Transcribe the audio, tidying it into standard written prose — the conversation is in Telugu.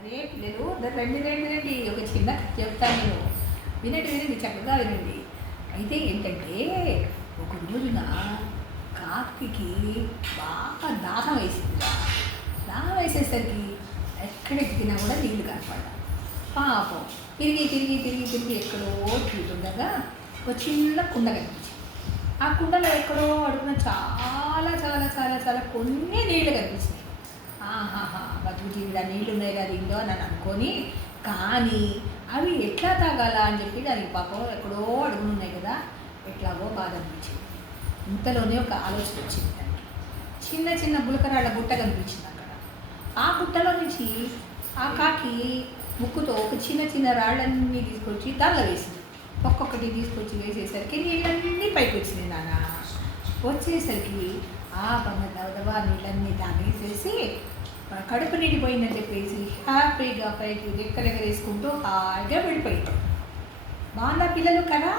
అరే పిల్లలు రండి రండి రండి, ఒక చిన్న కథ చెప్తాను నేను. వినండి చక్కగా వినండి. అయితే ఏంటంటే ఒక రోజున కాకికి బాగా దాహం వేసింది. దాహం వేసేసరికి ఎక్కడ ఎక్కినా కూడా నీళ్లు కనపడ్డా. పాపం తిరిగి తిరిగి తిరిగి తిరిగి ఎక్కడో చూస్తుండగా ఒక చిన్న కుండ కనిపించింది. ఆ కుండలో ఎక్కడో అడుగున చాలా చాలా చాలా చాలా కొన్ని నీళ్లు కనిపించినాయి. ఆహాహా, బతుకుజీవిగా నీళ్ళు ఉన్నాయి కదా ఇందో అని అనుకొని, కానీ అవి ఎట్లా తాగాల అని చెప్పి దానికి పాపం ఎక్కడో అడుగులు ఉన్నాయి కదా, ఎట్లాగో బాధ అనిపించింది. ఇంతలోనే ఒక ఆలోచన వచ్చింది దానికి. చిన్న చిన్న గులకరాళ్ళ గుట్ట కనిపించింది అక్కడ. ఆ గుట్టలో నుంచి ఆ కాకి ముక్కుతో ఒక చిన్న చిన్న రాళ్ళన్నీ తీసుకొచ్చి దానిలో వేసింది. ఒక్కొక్కటి తీసుకొచ్చి వేసేసరికి నీళ్ళన్నీ పైకి వచ్చినాయి నాన్న. వచ్చేసరికి ఆ పన్న దవదవా నీళ్ళన్నీ తాగేసేసి కడుపు నిండిపోయిందని చెప్పేసి హ్యాపీగా పైకి రెక్కలెగరేసుకుంటూ హాయిగా వెళ్ళిపోయింది. బాగున్నా పిల్లలు కదా.